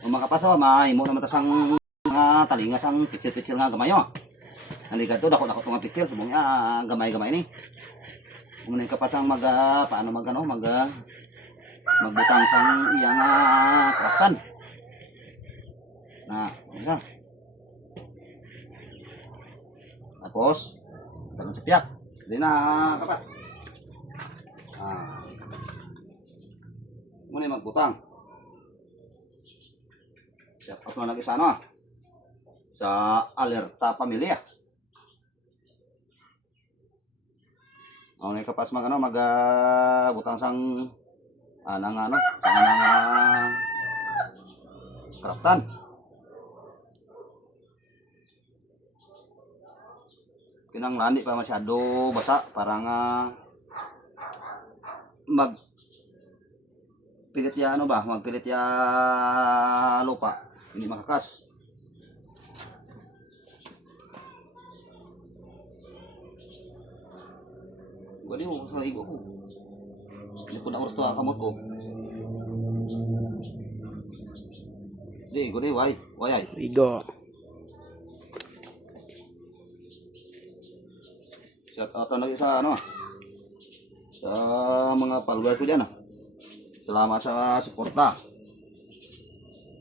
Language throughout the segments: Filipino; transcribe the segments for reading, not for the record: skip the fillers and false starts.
O mga kapas, mahimo naman tas ang mga talingas ang pitsil-pitsil nga gamay o. Halika to, dako-dako to nga pitsil, subong gamay-gamay ni. Muna yung kapas ang paano magbutang sang iyang kraftan. Na, isa. Tapos, ganun sa piyak. Hindi na kapas. Muna yung magbutang. Shout out na nag-isa sa Alerta Pamilya. May kapas magbutang sang kraftan. Kinanglani pa masyado basa parang magpilit ya magpilit ya lupa, hindi makakas. Gani mo sa igo ko. Hindi po na oras to kamot ko. Di, gani why ay. Igo. Shout out na sa sa mga followers ko diyan. Salamat sa suporta.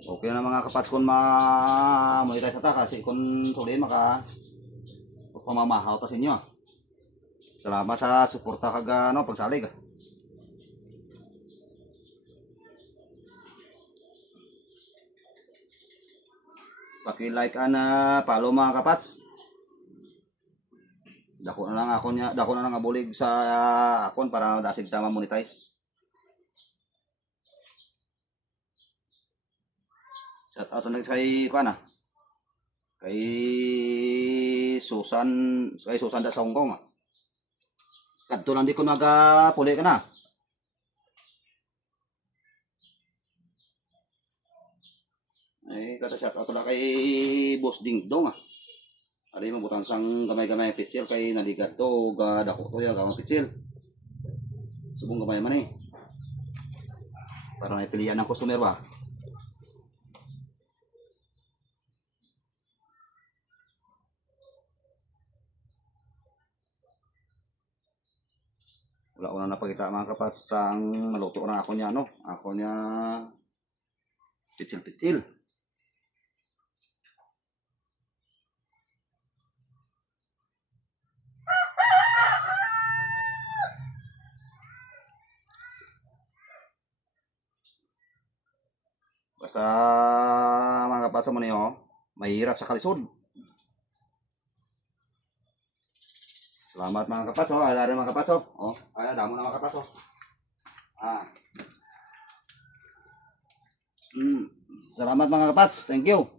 Okay na mga kapats kung monetize ta kasi kung tuloy pamamahaw ta sa inyo. Salamat sa suporta kag pagsalig. Paki-like follow mga kapats. Dako na lang abulig sa akon para dasig ta ma-monetize. Shout out na kay kay Susan da sa Hong Kong. Kadto lang di ko nagapuli ka na. Ay kada shout out na kay Boss Dingdong. Ari mabutang sang gamay-gamay pitsil kay naligat to dako to ya gamay pitsil. Subong gamay man para may pilihan ng customer ba. Wala ko na napakita mga kapas sang naluto na ako niya pitsil-pitsil. Basta mga kapas mo niyo, mahirap sa kalisod. Salamat mga kapas, ala rin mga kapas, ay damo na mga kapas, Salamat mga kapas, thank you.